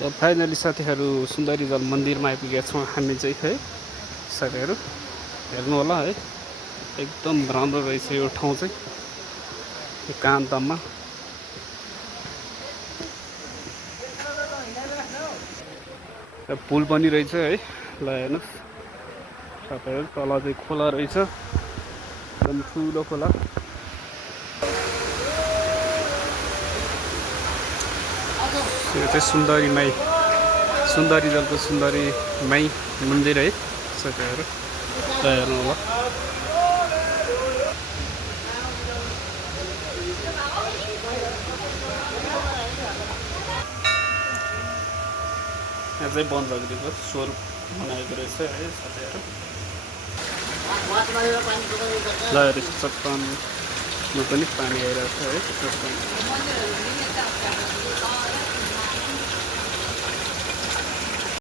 र फाइनली साथीहरू सुन्दरी जल मन्दिरमा आइपुगेका छौँ हामी चाहिँ है। साथीहरू हेर्नु होला है, एकदम राम्रो रहेछ यो ठाउँ चाहिँ एकान्तमा। पुल पनि रहेछ है, ल हेर्नुहोस् साथीहरू, तल चाहिँ खोला रहेछ, एकदम ठुलो खोला। यो चाहिँ सुन्दरी माई, सुन्दरी जलको सुन्दरी माई मन्दिर है साथीहरू, ल हेर्नु होला। यहाँ चाहिँ वनप्रकृतिको स्वरूप बनाएको रहेछ है साथीहरू। ल हेर्नुहोस् चट्टानमा पनि पानी आइरहेको छ है, चट्टान।